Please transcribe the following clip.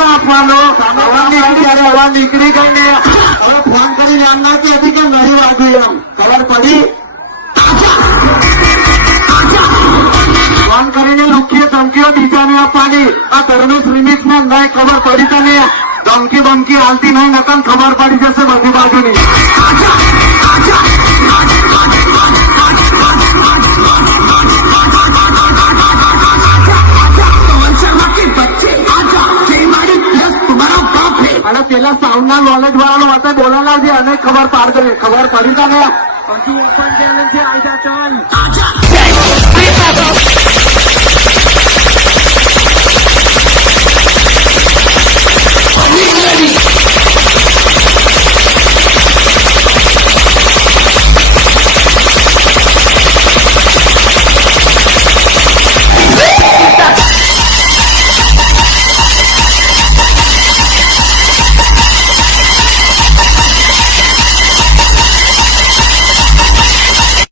ના આપવાનો. હવા નીકળી ગઈ ને હવે ફોન કરીને એમ ના કહેતી કે નહીં વાગ્યું એમ ખબર પડી. ફોન કરીને લુખીએ ધમકીઓ બીજાને આપવાની. આ ધર્મેશ રિમિક્સ માં નહીં ખબર પડી તને ધમકી બમકી હાલતી નહીં નકન ખબર પડી જશે બધી બાજુની. અને પેલા સાઉન્ડ ના નોલેજ વાળા હતા બોલાના છે અને ખબર પાડ કરી ખબર પડી તને. પછી ઓપન ચેલેન્જ છે આઈ જા ચાલ.